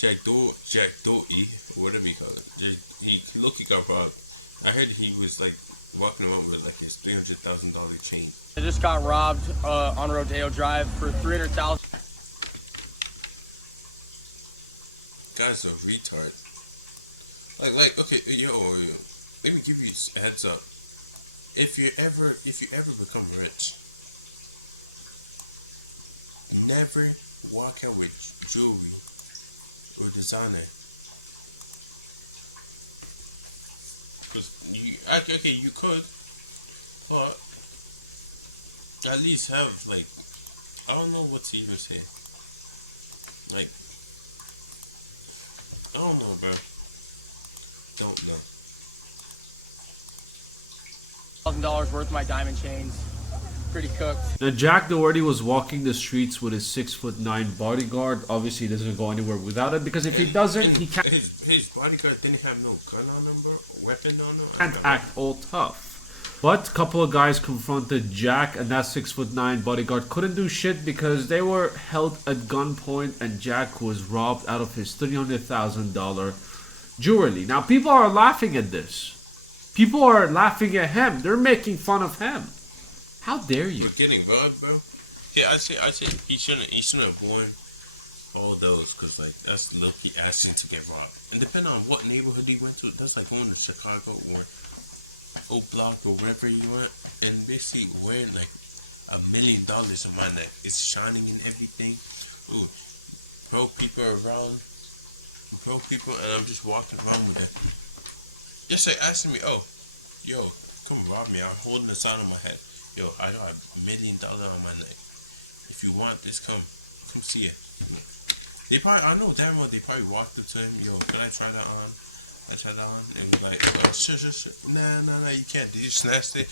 Jack Doherty, or whatever you call it. He look he got robbed. I heard he was like walking around with like his $300,000 chain. I just got robbed on Rodeo Drive for 300,000. Guy's a retard. Okay, yo, let me give you a heads up. If you ever become rich, never walk out with jewelry or designer. Cause okay, you could, but at least have like, I don't know what to even say. Like, I don't know, bro. Don't know. $1,000 worth of my diamond chains. Pretty cooked. Now, Jack Doherty was walking the streets with his 6'9" bodyguard. Obviously, he doesn't go anywhere without it because if he doesn't, he can't His bodyguard didn't have no gun on him, bro. Weapon on him. act all tough. But a couple of guys confronted Jack, and that 6'9" bodyguard couldn't do shit because they were held at gunpoint, and Jack was robbed out of his $300,000 jewelry. Now, people are laughing at this. People are laughing at him. They're making fun of him. How dare you? We're getting robbed, bro. Yeah, I say he shouldn't have worn all those, cause like that's low-key asking to get robbed. And depending on what neighborhood he went to, that's like going to Chicago or Oak Block or wherever he went, and basically wearing like $1 million on my neck. It's shining and everything. Ooh, broke people around, and I'm just walking around with it. Just like asking me, oh, yo, come rob me. I'm holding the sign on my head. Yo, I got $1 million on my neck. If you want this, come see it. They probably, I know damn well they probably walked up to him. Yo, can I try that on? I tried that on. And he was like, oh, sure. Nah, you can't. Did you snatch it?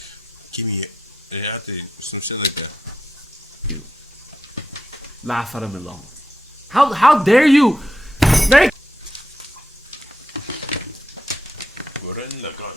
Give me it. They have to, some shit like that. You laugh at him alone. How dare you make Run the gun.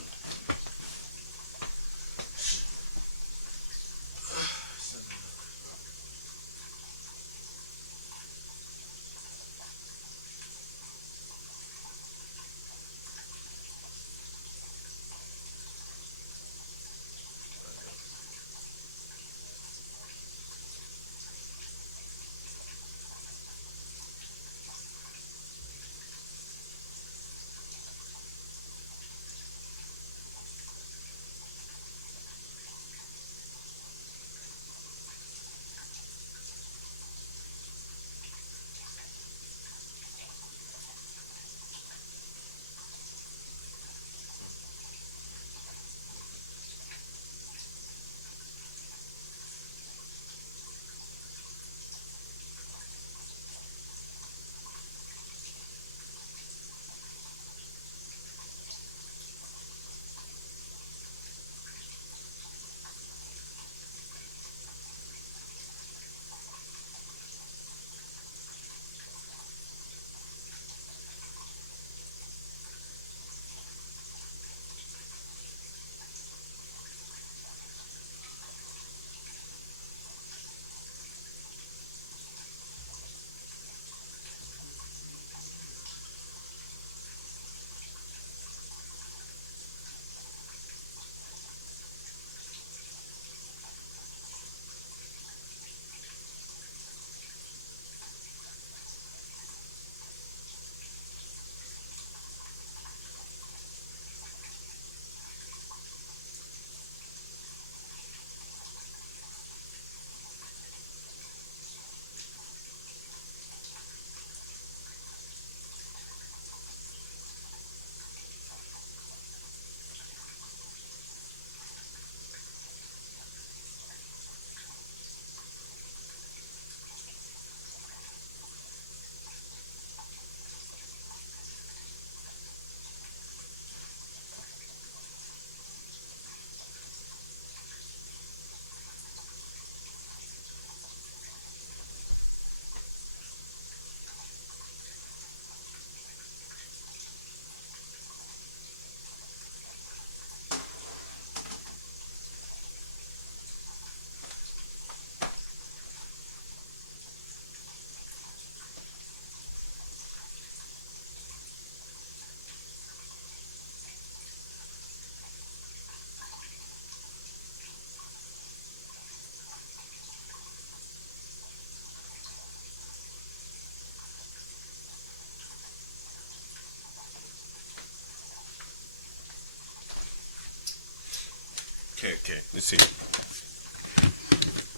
Okay, let's see.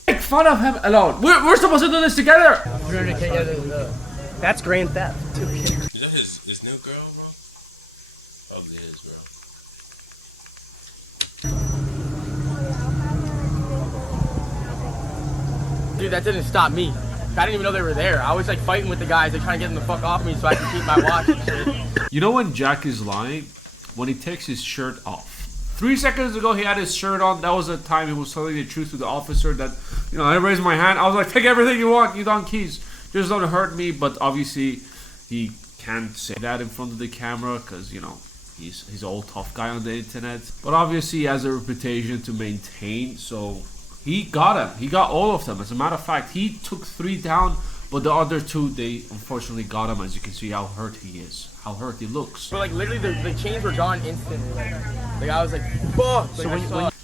Make fun of him alone. We're supposed to do this together. 300K, yeah, that's grand theft. Is that his new girl, bro? Probably is, bro. Dude, that didn't stop me. I didn't even know they were there. I was like fighting with the guys, like trying to get them the fuck off me so I can keep my watch and shit. You know when Jack is lying? When he takes his shirt off. 3 seconds ago he had his shirt on. That was the time he was telling the truth to the officer that, you know, I raised my hand. I was like, take everything you want, you donkeys. Just don't hurt me. But obviously he can't say that in front of the camera because, you know, he's an old tough guy on the internet. But obviously he has a reputation to maintain, so he got him. He got all of them. As a matter of fact, he took 3 down, but the other 2, they unfortunately got him. As you can see how hurt he is, how hurt he looks. But like literally the chains were gone instantly. Like I was like, fuck. So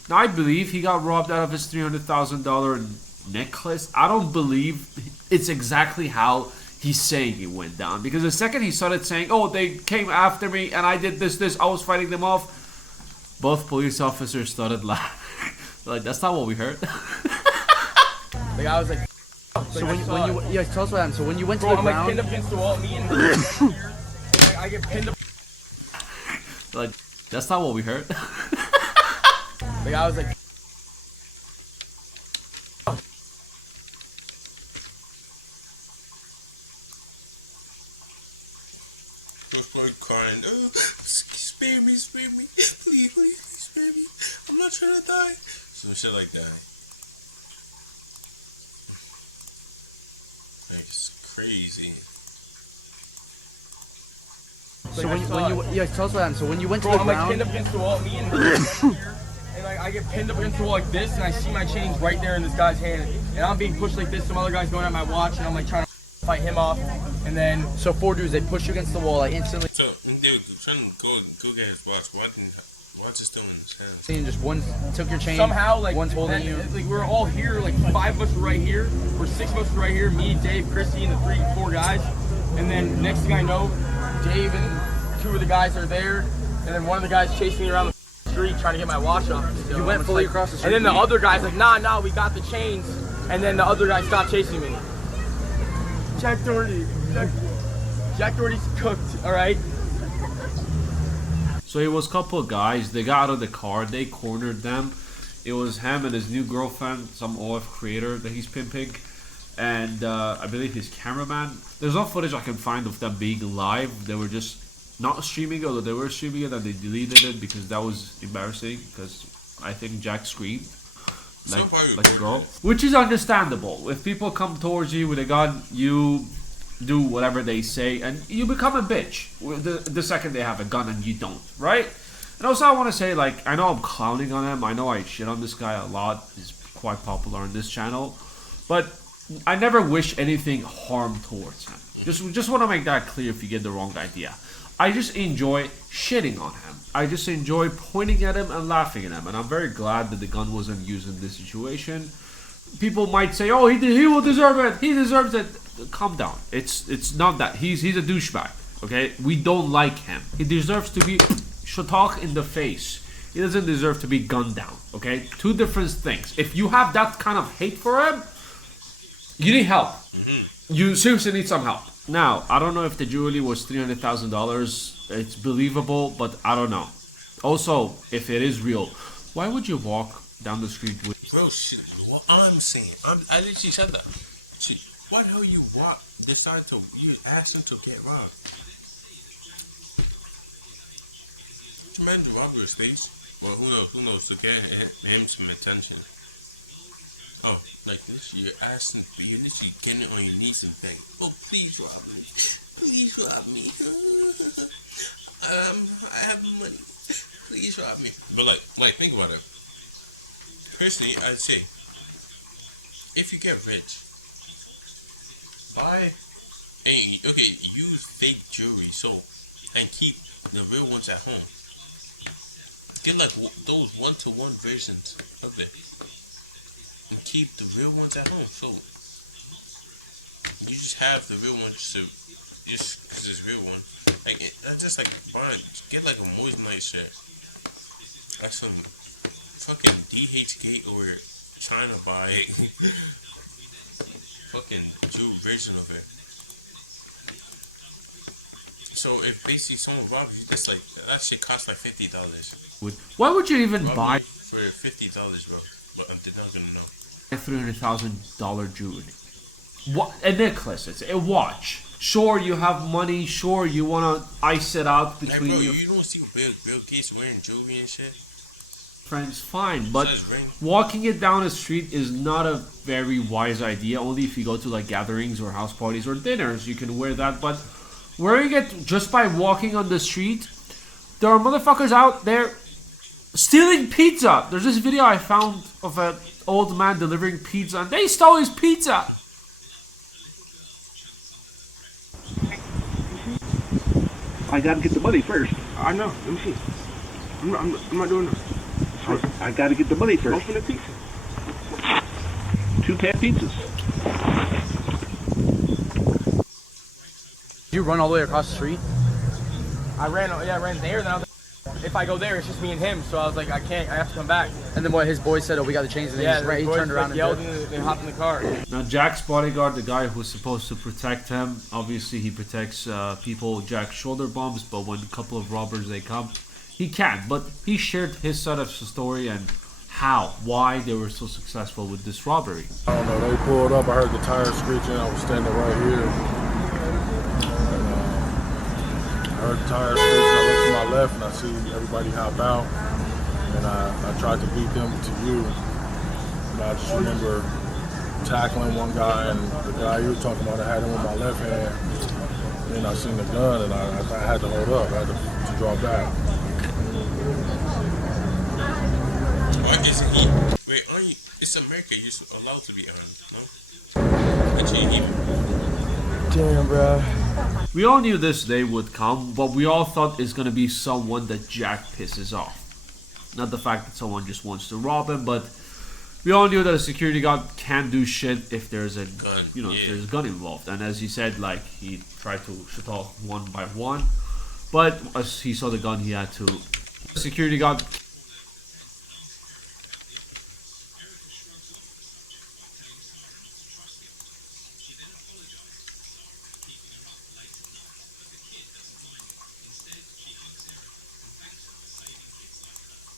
Now I believe he got robbed out of his $300,000 necklace. I don't believe it's exactly how he's saying it went down. Because the second he started saying, oh, they came after me and I did this, I was fighting them off, both police officers started laughing. Like, that's not what we heard. Like I was like, so when you yeah, tell us what happened. So when you went to bro, the I'm like ground, pinned up against the wall, me and her right here, and like, I get pinned up. Like, that's not what we heard. Like I was like, I was probably crying. Oh, spare me, please, spare me. I'm not trying to die. Some shit like that. Like, it's crazy. so when you yeah, tell us what happened. So when you went to bro, the I'm like pinned ground, up against the wall, me and her right here, and like I get pinned up against the wall like this, and I see my chains right there in this guy's hand, and I'm being pushed like this. Some other guy's going at my watch, and I'm like trying to fight him off, and then so 4 dudes, they pushed you against the wall, like instantly. So, dude, trying to go get his watch. Watch is still in his hands. And just one took your chain. somehow like one's holding then, you. like we were all here, like 5 of us were right here, or 6 of us were right here, me, Dave, Christy, and the 4 guys, and then next thing I know, Dave and 2 of the guys are there, and then one of the guys chasing me around the street trying to get my watch off. You went fully across the street. And then the other guy's like, nah, we got the chains, and then the other guy stopped chasing me. Jack Doherty's cooked, all right. So it was a couple of guys. They got out of the car. They cornered them. It was him and his new girlfriend, some OF creator that he's pimping, and I believe his cameraman. There's no footage I can find of them being live. They were just not streaming it, although they were streaming it, and they deleted it because that was embarrassing. Because I think Jack screamed like a girl, which is understandable. If people come towards you with a gun, you do whatever they say, and you become a bitch the second they have a gun and you don't, right? And also I want to say, like, I know I'm clowning on him. I know I shit on this guy a lot. He's quite popular on this channel, but I never wish anything harm towards him. Just want to make that clear if you get the wrong idea. I just enjoy shitting on him. I just enjoy pointing at him and laughing at him, and I'm very glad that the gun wasn't used in this situation. People might say, "Oh, he will deserve it. He deserves it." Calm down. It's not that. He's a douchebag. Okay, we don't like him. He deserves to be talk in the face. He doesn't deserve to be gunned down. Okay, 2 different things. If you have that kind of hate for him, you need help. You seriously need some help. Now, I don't know if the jewelry was $300,000. It's believable, but I don't know. Also, if it is real, why would you walk down the street with? Bro, shit, what I'm saying, I literally said that. Shit, why the hell you asked him to get robbed? Man, to rob your space. Well, who knows, to get him some attention. Oh, like this, you're literally getting on your knees and begging, oh, please rob me. Please rob me. I have money. Please rob me. But like, think about it. Personally, I'd say, if you get rich, buy use fake jewelry and keep the real ones at home. Get like those 1-to-1 versions of it, and keep the real ones at home. So you just have the real one just because it's real one. Like just like get like a moissanite shirt, like some fucking DHgate or trying to buy fucking Jew version of it. So if basically someone robs you, that's like that shit costs like $50. Why would you even Rob buy you for $50, bro? But they're not gonna know. a $300,000 jewelry? What a necklace? It's a watch. Sure, you have money. Sure, you wanna ice it out Like, between bro, your you don't see Bill Gates wearing jewelry and shit. friends. Fine, but Says ring. walking it down the street is not a very wise idea. Only if you go to like gatherings or house parties or dinners, you can wear that. But wearing it just by walking on the street, there are motherfuckers out there stealing pizza. There's this video I found of an old man delivering pizza, and they stole his pizza. I gotta get the money first. I know. Let me see. I'm not doing that. I gotta get the money first. Open the pizza. 2 pan pizzas. You run all the way across the street. I ran there. Then I was like, if I go there, it's just me and him. So I was like, I can't. I have to come back. And then what his boys said, oh, we got to change the name. Yeah, Right, he turned around and yelled did. and they hopped in the car. Now, Jack's bodyguard, the guy who's supposed to protect him, obviously he protects people, Jack's shoulder bumps, but when a couple of robbers they come, he can't. But he shared his side of the story and why they were so successful with this robbery. I don't know. They pulled up. I heard the tires screeching. I was standing right here. And, I heard the tires screeching. I looked to my left and I see everybody hop out. And I tried to beat them to you. And I just remember tackling one guy, and the guy you were talking about, I had him with my left hand. And then I seen the gun, and I had to hold up. I had to draw back. Why isn't he? Wait, aren't you? It's America. You're allowed to be armed, no? Actually, Damn, bro. We all knew this day would come, but we all thought it's gonna be someone that Jack pisses off. Not the fact that someone just wants to rob him, but we all knew that a security guard can't do shit if there's a gun. if there's a gun involved. And as he said, like he tried to shoot off one by one, but as he saw the gun, he had to. The security guard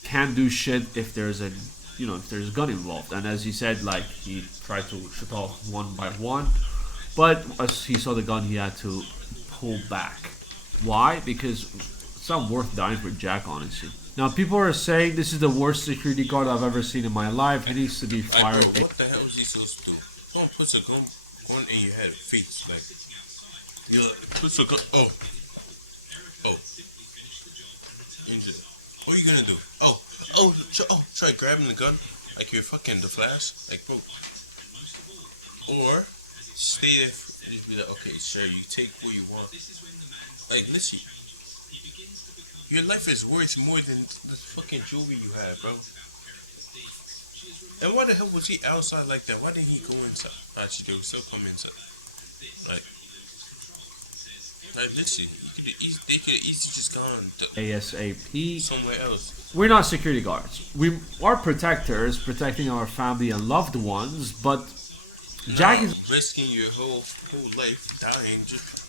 can't do shit if there's a if there's a gun involved. And as he said, like he tried to shoot off one by one, but as he saw the gun, he had to pull back. Why? Because it's not worth dying for Jack, honestly. Now people are saying this is the worst security guard I've ever seen in my life. He needs to be fired. Bro, what the hell is he supposed to do? Don't put a gun in your head, face like. You put a gun. Oh. Injured. What are you gonna do? Try grabbing the gun like you're fucking the Flash, like bro. Or stay there. Just be like, okay, sure, you take what you want. Like, listen, your life is worth more than the fucking jewelry you have, bro. And why the hell was he outside like that? Why didn't he go inside? Actually, they would still come inside. Like listen, they could have easily just gone to ASAP. somewhere else. We're not security guards. We are protectors, protecting our family and loved ones. But Jack is risking your whole life dying just.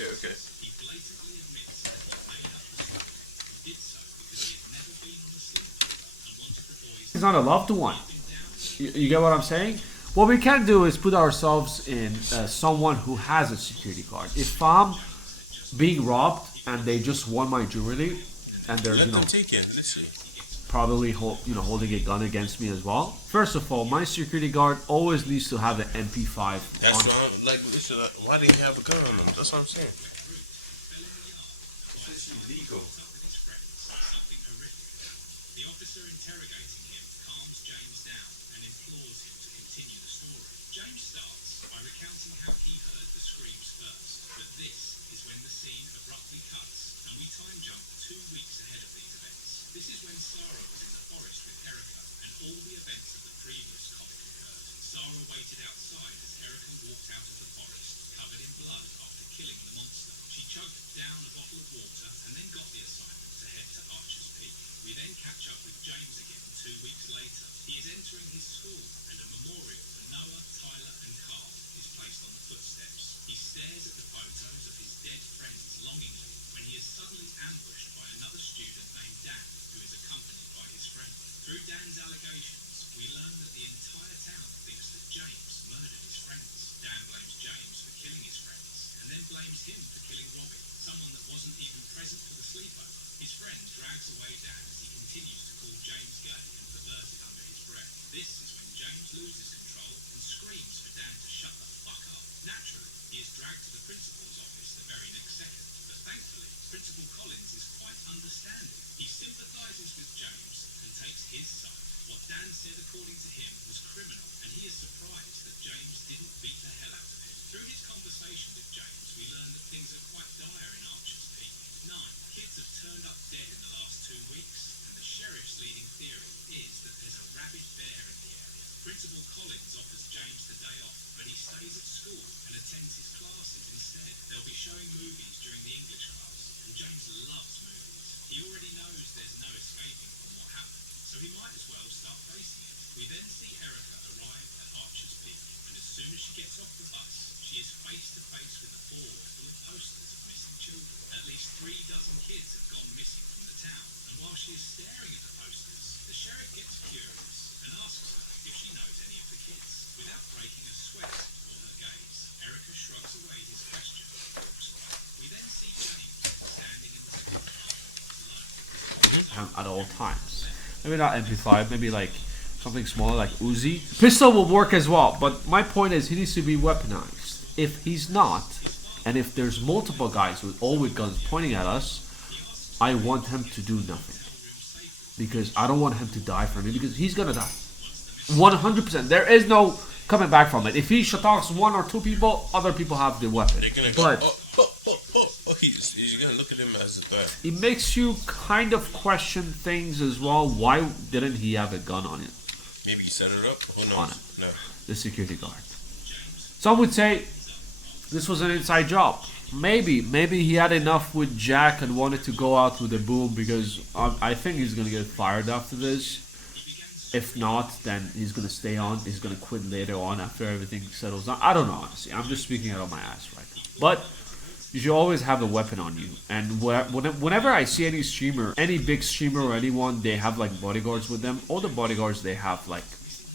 Okay. He's not a loved one. You get what I'm saying? What we can do is put ourselves in someone who has a security guard. If I'm being robbed and they just won my jewelry, and they're Let them take it. Let's see. probably holding a gun against me as well. First of all, my security guard always needs to have an MP5 That's on. what I'm, like. Listen, why do you have a gun on them? That's what I'm saying. This is illegal. At all times. Maybe not MP5, maybe like something smaller like Uzi. Pistol will work as well, but my point is he needs to be weaponized. If he's not, and if there's multiple guys with guns pointing at us, I want him to do nothing. because I don't want him to die for me because he's gonna die. 100%. There is no coming back from it. If he talks one or two people, other people have the weapon. They're gonna go, But he's gonna look at him as it makes you kind of question things as well. Why didn't he have a gun on him? maybe he set it up. Who knows? On him. No. The security guard. Some would say this was an inside job. Maybe he had enough with Jack and wanted to go out with a boom because I think he's gonna get fired after this. If not, then he's gonna stay on. He's gonna quit later on after everything settles down. I don't know, honestly. I'm just speaking out of my ass right now. But you should always have a weapon on you. And whenever I see any streamer, any big streamer or anyone, they have like bodyguards with them. All the bodyguards, they have like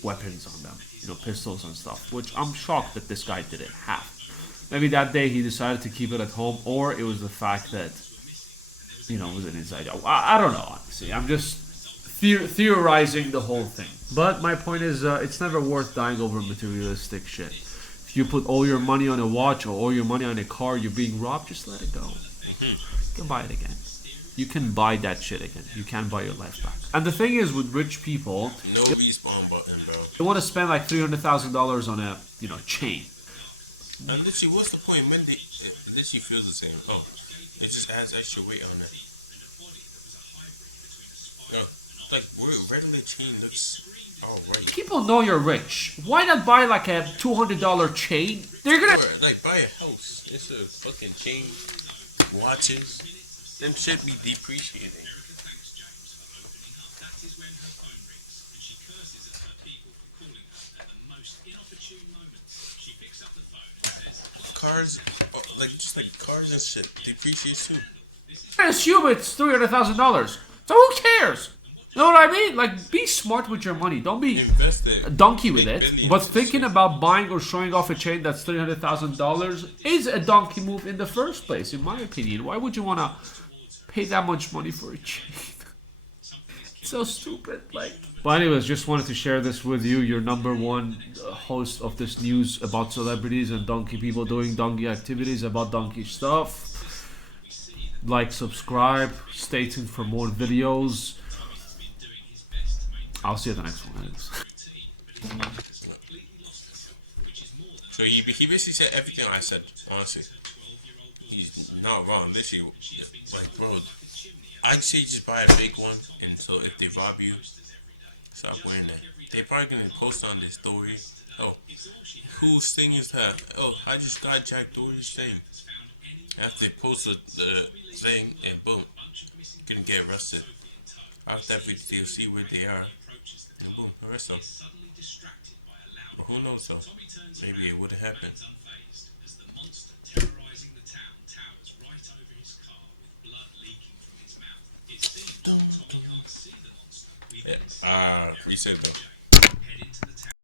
weapons on them, you know, pistols and stuff. Which I'm shocked that this guy didn't have. Maybe that day he decided to keep it at home, or it was the fact that, you know, it was an inside job. I don't know, honestly. I'm just theorizing the whole thing. But my point is, it's never worth dying over materialistic shit. If you put all your money on a watch or all your money on a car, you're being robbed, just let it go. You can buy it again. You can buy that shit again. You can buy your life back. And the thing is, with rich people, No respawn button, bro. they want to spend like $300,000 on a, you know, chain. And literally, what's the point? When they literally feels the same. Oh, it just adds extra weight on it. Oh, like regular chain looks alright. People know you're rich. Why not buy like a $200 chain? They're gonna. Or, like buy a house. It's a fucking chain, watches. Them should be depreciating. Cars, oh, like just like cars and shit, depreciate too. I assume it's $300,000. So who cares? You know what I mean? Like, be smart with your money. Don't be Invest a it. donkey with Make it. billions. But thinking about buying or showing off a chain that's $300,000 is a donkey move in the first place, in my opinion. Why would you want to pay that much money for a chain? It's so stupid. Like. But anyways, just wanted to share this with you. Your number one host of this news about celebrities and donkey people doing donkey activities about donkey stuff. Like, subscribe, stay tuned for more videos. I'll see you at the next one. So he basically said everything I said, honestly. He's not wrong. Literally, like, bro, I'd say just buy a big one, and so if they rob you, stop wearing that. They're probably gonna post on this story. Oh, whose thing is that? Oh, I just got Jack Doherty's thing. After they post the thing, and boom, gonna get arrested. After that video, they'll see where they are, and boom, arrest them. But who knows though? Maybe it would have happened. Yeah, reset though.